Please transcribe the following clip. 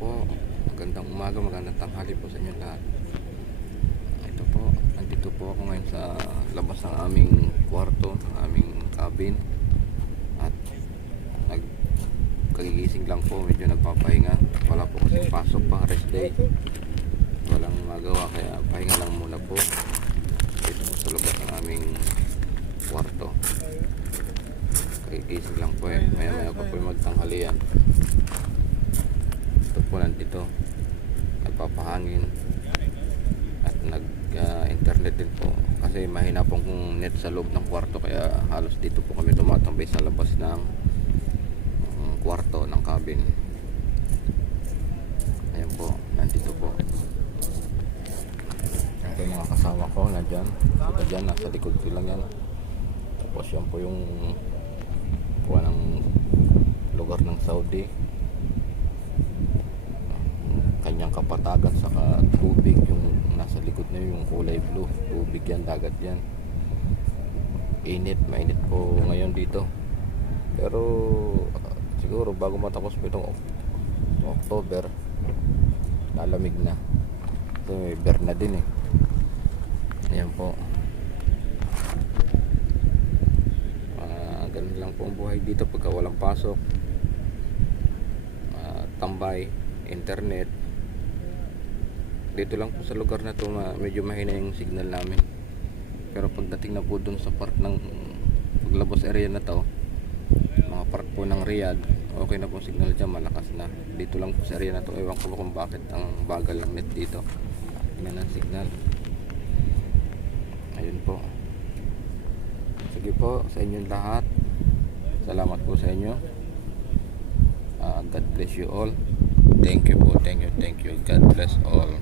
po, magandang umaga, magandang tanghali po sa inyo lahat. Ito po, nandito po ako ngayon sa labas ng aming kwarto, ng aming cabin. At nagkagigising lang po, medyo nagpapahinga. Wala po kasi pasok pa, rest day. Walang magawa, kaya pahinga lang muna po. Dito po sa labas ng aming kwarto. Kagigising lang po eh, maya maya pa po yung magtanghalian. Ito po nandito, nagpapahangin at nag-internet din po kasi mahina pong net sa loob ng kwarto, kaya halos dito po kami tumatambay sa labas ng kwarto ng cabin. Ayan po, nandito po. Ito yung mga kasama ko, nandyan. Ito dyan, nasa likod ko lang yan. Tapos yan po yung kuha ng lugar ng Saudi, kanyang kapatagan, saka tubig yung nasa likod na yung kulay blue, tubig yan, dagat yan. Mainit po ngayon dito, pero siguro bago matapos po itong October, lalamig na kasi may Berna din eh. Ayan po, ganun lang po ang buhay dito pagka walang pasok, tambay, internet. Dito lang po sa lugar na to medyo mahina yung signal namin, pero pagdating na po dun sa part ng paglabas area na to, mga part po ng Riyadh, okay na po signal dyan, malakas na. Dito lang po sa area na to, ewan ko kung bakit ang bagal ng net dito, tingnan ang signal. Ayun po, sige po sa inyong lahat, salamat po sa inyo. God bless you all. Thank you po, thank you, God bless all.